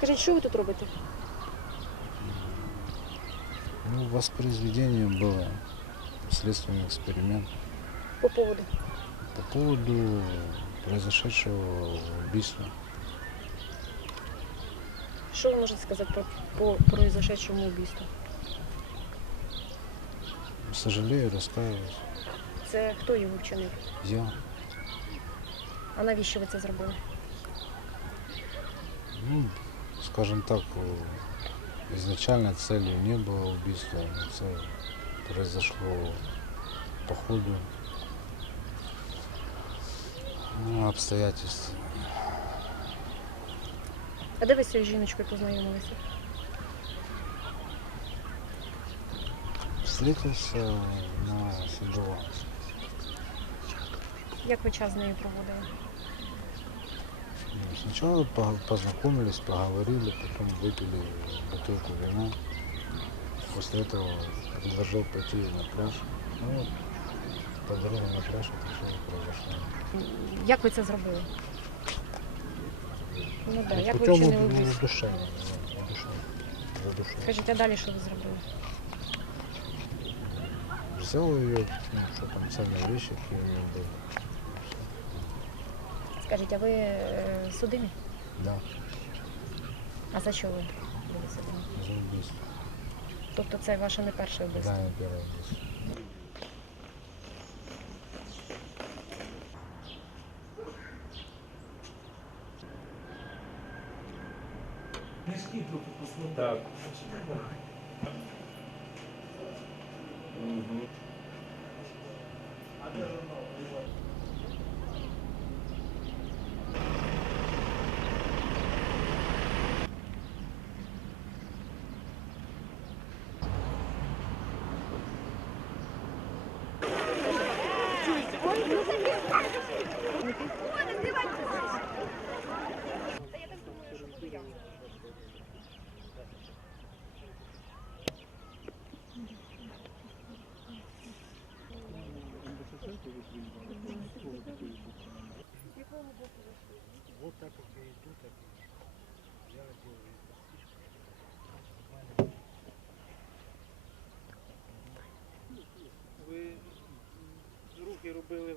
Скажіть, що ви тут робите? Ну, воспроизведение было следственный эксперимент По поводу. по поводу произошедшего убийства. Що ви можете сказати про, по произошедшому убийству? Сожалею, раскаиваюсь. Це хто його вчинив? Я, А навіщо ви це зробили? ну, скажем так, э, изначально целью не было убийства, но это произошло по ходу ну, обстоятельств. А де ви з цією жіночкою познайомилися? Встретился на Садова. Як ви час з нею проводили? Ну, Сначала по- познакомились, поговорили, потом выпили бутылку вина. После этого предложил пойти на пляж. Ну вот, по дороге на пляж это все произошло. Як ви це зробили? Ну так, Ну, як ви путем вчинили уд- убийство? удушения. да, удушения. Задушил. Скажіть, а далі що ви зробили? Взял ее, ну, что там ценные вещи, какие у нее были. Скажіть, а ви е, судимі? Да, А за що ви були судимі? за убийство. Тобто це ваше не перше вбивство? Да, не первое убийство. Так. Вот так как я иду, так я делаю робили.